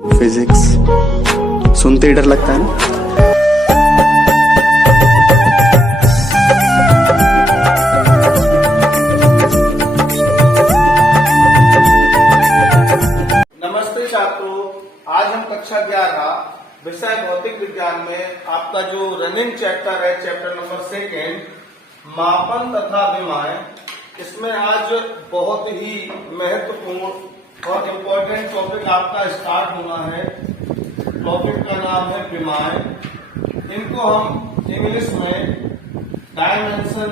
Physics सुनते ही डर लगता है ना। नमस्ते छात्रों, आज हम कक्षा 11 विषय भौतिक विज्ञान में आपका जो रनिंग चैप्टर है, चैप्टर नंबर 2 मापन तथा विमाएं, इसमें आज बहुत ही महत्वपूर्ण और इम्पोर्टेंट टॉपिक आपका स्टार्ट होना है। टॉपिक का नाम है विमाएं। इनको हम इंग्लिश में डायमेंशन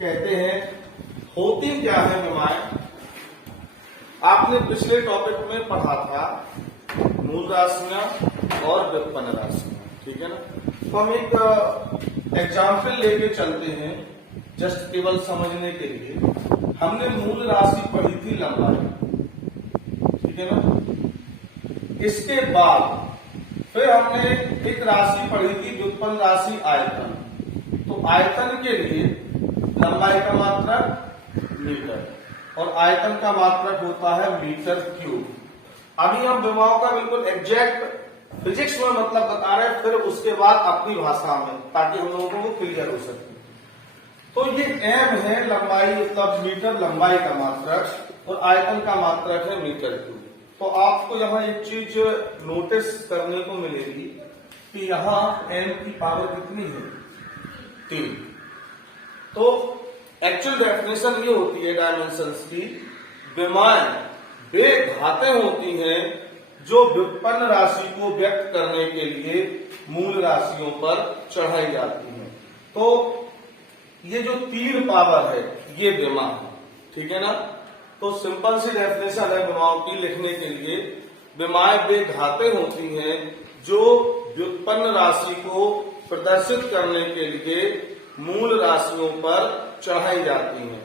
कहते हैं। होती क्या है विमाएं? आपने पिछले टॉपिक में पढ़ा था मूल राशियां और व्युत्पन्न राशियां, ठीक है ना। तो हम एक एग्जाम्पल लेके चलते हैं जस्ट केवल समझने के लिए। हमने मूल राशि पढ़ी थी लंबाई, ठीक है ना। इसके बाद फिर हमने एक राशि पढ़ी थी व्युत्पन्न राशि आयतन। तो आयतन के लिए लंबाई का मात्रक मीटर और आयतन का मात्रक होता है मीटर क्यूब। अभी हम विमाओं का बिल्कुल एग्जैक्ट फिजिक्स में मतलब बता रहे हैं, फिर उसके बाद अपनी भाषा में, ताकि हम लोगों को क्लियर हो सके। तो ये एम है लंबाई, मतलब मीटर लंबाई का मात्रक और आयतन का मात्रक है मीटर क्यूब। तो आपको यहाँ एक चीज नोटिस करने को मिलेगी कि यहाँ एम की पावर कितनी है? 3। तो एक्चुअल डेफिनेशन ये होती है डायमेंशंस की, विमाएं वे घातें होती हैं जो व्युत्पन्न राशि को व्यक्त करने के लिए मूल राशियों पर चढ़ाई जाती हैं। तो ये जो 3 पावर है ये विमा है, ठीक है ना। तो सिंपल सी डेफिनेशन है विमाओं की लिखने के लिए, विमाएं वे घातें होती हैं जो व्युत्पन्न राशि को प्रदर्शित करने के लिए मूल राशियों पर चढ़ाई जाती हैं।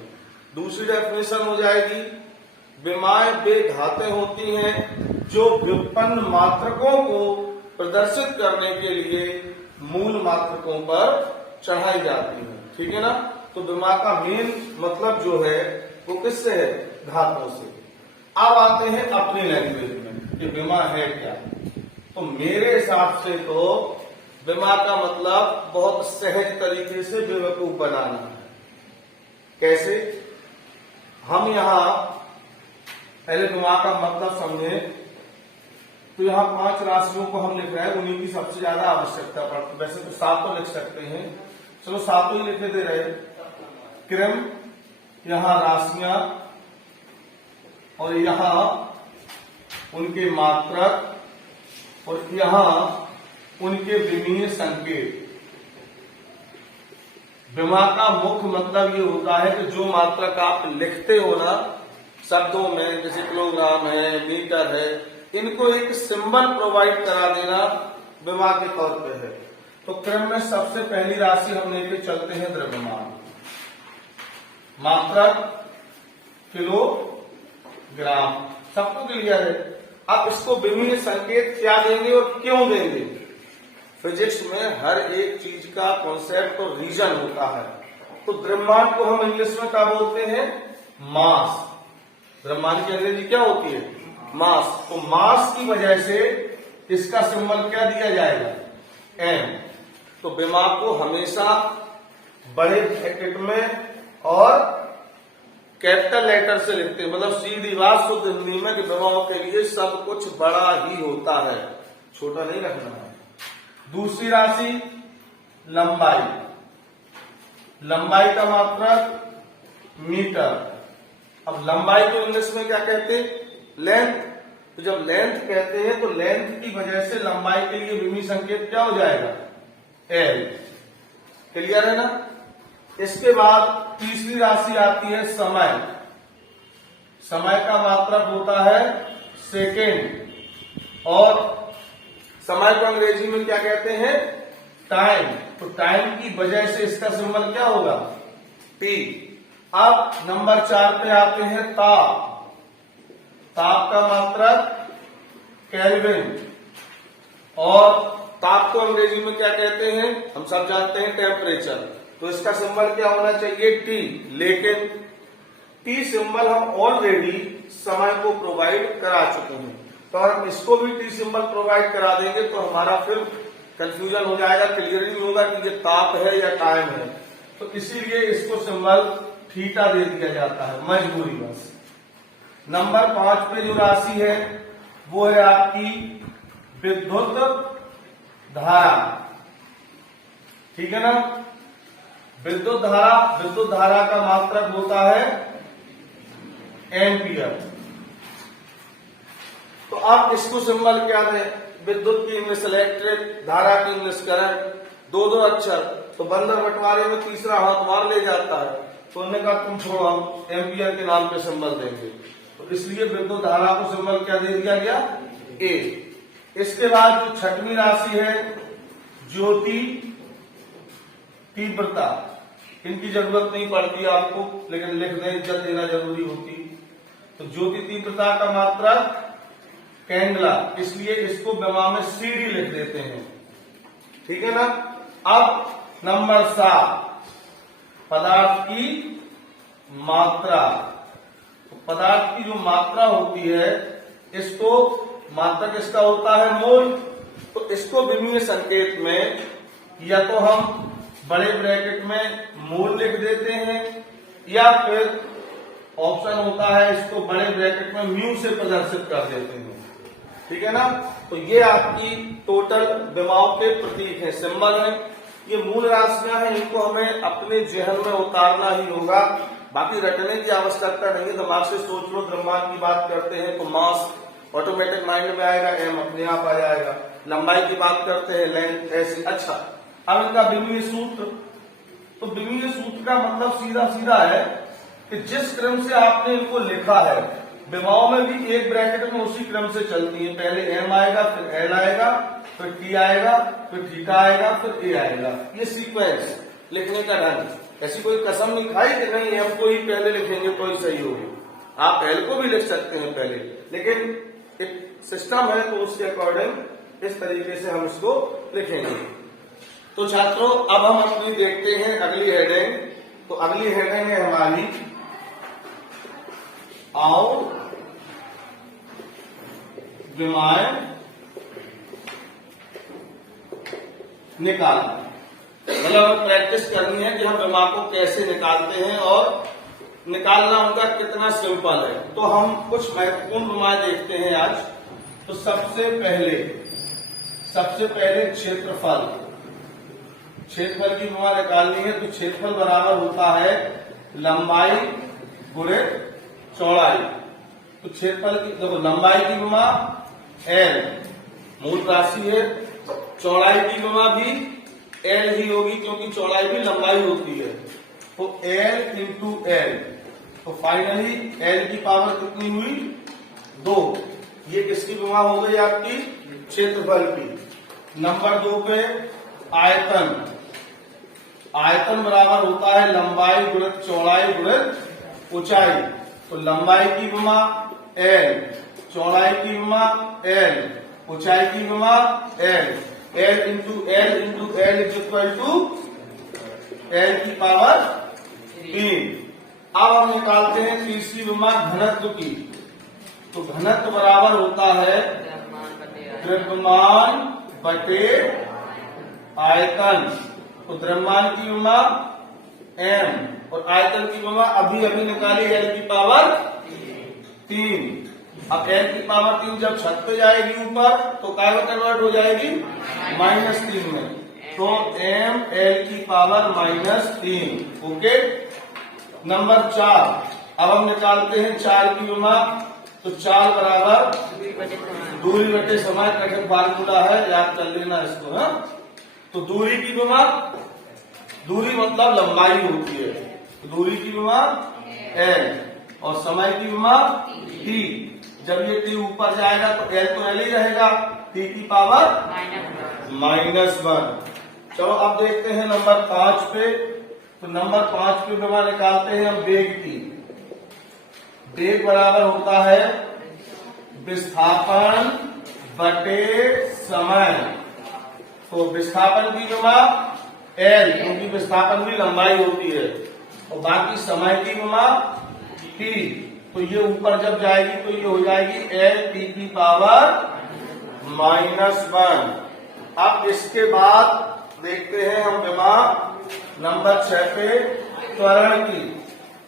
दूसरी डेफिनेशन हो जाएगी, विमाएं वे घातें होती हैं जो व्युत्पन्न मात्रकों को प्रदर्शित करने के लिए मूल मात्रकों पर चढ़ाई जाती हैं, ठीक है ना। तो विमा का मेन मतलब जो है वो किससे है? घातों से। अब आते हैं अपनी लैंग्वेज में कि विमा है क्या। तो मेरे हिसाब से तो विमा का मतलब बहुत सहज तरीके से बेवकूफ बनाना है। कैसे? हम यहां पहले विमा का मतलब समझे तो यहाँ 5 राशियों को हम लिख रहे हैं, उन्हीं की सबसे ज्यादा आवश्यकता पड़ती। वैसे तो 7 तो लिख सकते हैं, चलो 7 ही लिखे दे रहे। क्रम, यहाँ राशियां और यहाँ उनके मात्रक और यहाँ उनके विमीय संकेत। विमा का मुख्य मतलब ये होता है कि जो मात्रक आप लिखते हो ना शब्दों में, जैसे किलोग्राम है, मीटर है, इनको एक सिंबल प्रोवाइड करा देना विमा के तौर पे है। तो क्रम में सबसे पहली राशि हम लेके चलते हैं द्रव्यमान। मात्रक किलोग्राम, सबको क्लियर है। अब इसको विभिन्न संकेत क्या देंगे और क्यों देंगे? फिजिक्स में हर एक चीज का कॉन्सेप्ट और रीजन होता है। तो द्रव्यमान को हम इंग्लिश में क्या बोलते हैं? मास। द्रव्यमान की अंग्रेजी क्या होती है? मास। तो मास की वजह से इसका सिंबल क्या दिया जाएगा? एम। तो विमा को हमेशा बड़े ब्रैकेट में और कैपिटल लेटर से लिखते हैं, मतलब सीधी बात शुद्ध हिंदी में कि विमाओं के लिए सब कुछ बड़ा ही होता है, छोटा नहीं रखना है। दूसरी राशि लंबाई। लंबाई का मात्रक मीटर। अब लंबाई को इंग्लिश में क्या कहते हैं? लेंथ। तो जब लेंथ कहते हैं तो लेंथ की वजह से लंबाई के लिए विमीय संकेत क्या हो जाएगा? एल। क्लियर है ना। इसके बाद तीसरी राशि आती है समय। समय का मात्रक होता है सेकेंड और समय को अंग्रेजी में क्या कहते हैं? टाइम। तो टाइम की वजह से इसका सिंबल क्या होगा? टी। अब नंबर 4 पे आते हैं ताप। ताप का मात्रक केल्विन और ताप को अंग्रेजी में क्या कहते हैं? हम सब जानते हैं टेम्परेचर। तो इसका सिंबल क्या होना चाहिए? टी। लेकिन टी सिंबल हम ऑलरेडी समय को प्रोवाइड करा चुके हैं। तो हम इसको भी टी सिंबल प्रोवाइड करा देंगे तो हमारा फिर कंफ्यूजन हो जाएगा, क्लियर नहीं होगा कि ये ताप है या टाइम है। तो इसीलिए इसको सिंबल थीटा दे दिया जाता है, मजबूरी बस। नंबर 5 पे जो राशि है वो है आपकी विद्युत धारा, ठीक है ना। विद्युत धारा का मात्रक होता है एम्पियर। तो आप इसको सिंबल क्या दें, विद्युत की इंग्लिश इलेक्ट्रिक, धारा की इंग्लिश करंट, दो अक्षर। तो बंदर बंटवारे में तीसरा हाथ मार ले जाता है, तो उन्होंने कहा तुम छोड़ो, हम एम्पियर के नाम पे सिंबल देंगे। तो इसलिए विद्युत धारा को सिंबल क्या दे दिया गया, ए। इसके बाद जो छठवीं राशि है ज्योति तीव्रता, इनकी जरूरत नहीं पड़ती आपको, लेकिन लिख दें, इज्जत देना जरूरी होती। तो ज्योति तीव्रता का मात्रक कैंडला, इसलिए इसको विमा में सीडी लिख देते हैं, ठीक है ना। अब नंबर 7 पदार्थ की मात्रा। तो पदार्थ की जो मात्रा होती है, इसको मात्रक इसका होता है मोल। तो इसको विमीय संकेत में या तो हम बड़े ब्रैकेट में मोल लिख देते हैं, या फिर ऑप्शन होता है इसको बड़े ब्रैकेट में म्यू से प्रदर्शित कर देते हैं, ठीक है ना। तो ये आपकी टोटल विमाओं के प्रतीक है, सिंबल है। ये मूल राशियां हैं, इनको हमें अपने जहन में उतारना ही होगा, बाकी रटने की आवश्यकता नहीं है। दिमाग से सोच लो, द्रव्यमान की बात करते हैं तो मास ऑटोमेटिक माइंड में आएगा, एम अपने आप आ जाएगा। लंबाई की बात करते हैं, लेंथ, ऐसे। अच्छा, अब इनका विमीय सूत्र। तो विमीय सूत्र का मतलब सीधा सीधा है कि जिस क्रम से आपने इनको लिखा है, विमाओं में भी एक ब्रैकेट में उसी क्रम से चलती है। पहले एम आएगा, फिर एल आएगा, फिर टी आएगा, फिर थीटा आएगा, फिर ए आएगा। ये सीक्वेंस लिखने का ढंग। ऐसी कोई कसम नहीं खाई कि नहीं एम को ही पहले लिखेंगे तो ही सही होगी। आप एल को भी लिख सकते हैं पहले, लेकिन एक सिस्टम है तो उसके अकॉर्डिंग इस तरीके से हम इसको लिखेंगे। तो छात्रों, अब हम अपनी देखते हैं अगली हेडिंग। तो अगली हेडिंग है हमारी आओ विमाएं निकालना। मतलब हमें प्रैक्टिस करनी है कि हम विमा को कैसे निकालते हैं और निकालना उनका कितना सिंपल है। तो हम कुछ महत्वपूर्ण विमाएं देखते हैं आज। तो सबसे पहले क्षेत्रफल की विमा निकालनी है। तो क्षेत्रफल बराबर होता है लंबाई गुणे चौड़ाई। तो क्षेत्रफल की देखो, लंबाई की विमा एल मूल राशि है, चौड़ाई की विमा भी एल ही होगी क्योंकि चौड़ाई भी लंबाई होती है। तो एल इंटू एल। तो फाइनली एल की पावर कितनी हुई, 2। ये किसकी विमा हो गई आपकी, क्षेत्रफल की। नंबर 2 पे आयतन बराबर होता है लंबाई गुणित चौड़ाई गुणित ऊंचाई। तो लंबाई की विमा एल, चौड़ाई की विमा एल, ऊंचाई की विमा L. L into L into L is equal to L की पावर 3। अब हम निकालते हैं तीसरी विमा घनत्व की। तो घनत्व बराबर होता है द्रव्यमान बटे आयतन। तो द्रव्यमान की विमा एम और आयतन की विमा अभी निकाली एल की पावर 3। अब एल की पावर 3 जब छत पे जाएगी ऊपर तो काय में कन्वर्ट हो जाएगी, -3 में। तो एम एल की पावर -3। ओके। नंबर 4, अब हम निकालते हैं 4 की विमा। तो 4 बराबर दूरी बटे समय, कठिन फार्मूला है, याद कर लेना इसको। हाँ, तो दूरी की विमा, दूरी मतलब लंबाई होती है, तो दूरी की विमा एल और समय की विमा टी। जब ये टी ऊपर जाएगा तो एल तो एल ही रहेगा, टी की पावर -1। चलो अब देखते हैं नंबर 5 पे। तो नंबर 5 पे विमा निकालते हैं हम वेग की। वेग बराबर होता है विस्थापन बटे समय। तो विस्थापन की विमा एल, क्योंकि विस्थापन भी लंबाई होती है, और बाकी समय की विमा टी। तो ये ऊपर जब जाएगी तो ये हो जाएगी एल टी की पावर -1। अब इसके बाद देखते हैं हम दिमाग नंबर 6 पे त्वरण की।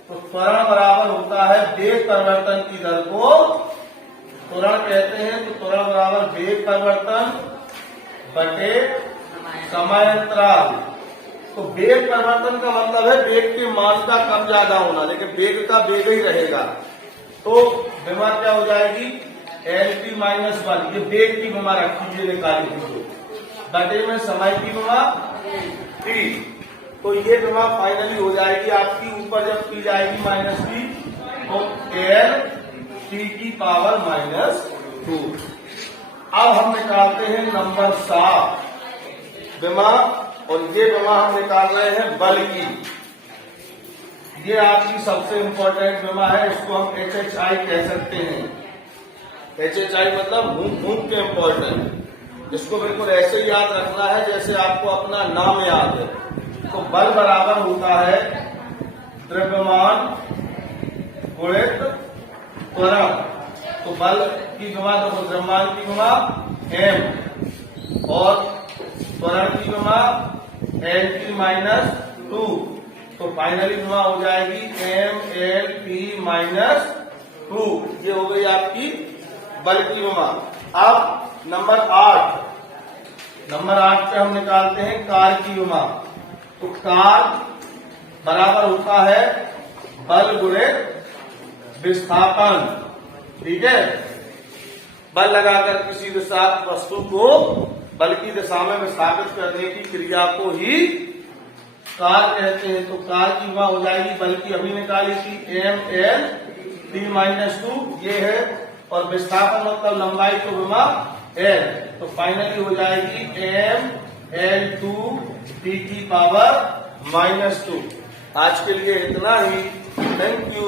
तो त्वरण बराबर होता है वेग परिवर्तन की दर को त्वरण कहते हैं। तो त्वरण बराबर वेग परिवर्तन बटे समय अंतराल। तो वेग परिवर्तन का मतलब है वेग के मान का कम ज्यादा होना, लेकिन वेग का वेग ही रहेगा। तो विमा क्या हो जाएगी एल टी -1, ये वेग की विमा रखी निकाली थी बटे में समय की विमा टी। तो ये विमा फाइनली हो जाएगी आपकी ऊपर जब की जाएगी -t, तो एल टी की पावर -2। अब हम निकालते हैं नंबर 7 विमा, और ये विमा हम निकाल रहे हैं बल की। ये आपकी सबसे इंपॉर्टेंट विमा है, इसको हम HHI कह सकते हैं। HHI मतलब घूम के इम्पोर्टेंट। इसको बिल्कुल ऐसे याद रखना है जैसे आपको अपना नाम याद है। तो बल बराबर होता है द्रव्यमान गुणित त्वरण। तो बल की विमा तो द्रव्यमान की विमा m और त्वरण की विमा एल टी -2। तो फाइनली विमा हो जाएगी mLT -2। ये हो गई आपकी बल की विमा। अब नंबर 8 पे हम निकालते हैं कार की विमा। तो कार बराबर होता है बल गुणित विस्थापन। ठीक है, बल लगाकर किसी दिशा वस्तु को बल की दिशा में विस्थापित करने की क्रिया को ही कार कहते हैं। तो कार की विमा हो जाएगी बल की अभी निकाली थी mLT -2 ये है, और विस्थापन मतलब लंबाई को विमा l। तो फाइनली हो जाएगी mL2T की पावर -2। आज के लिए इतना ही। Thank you.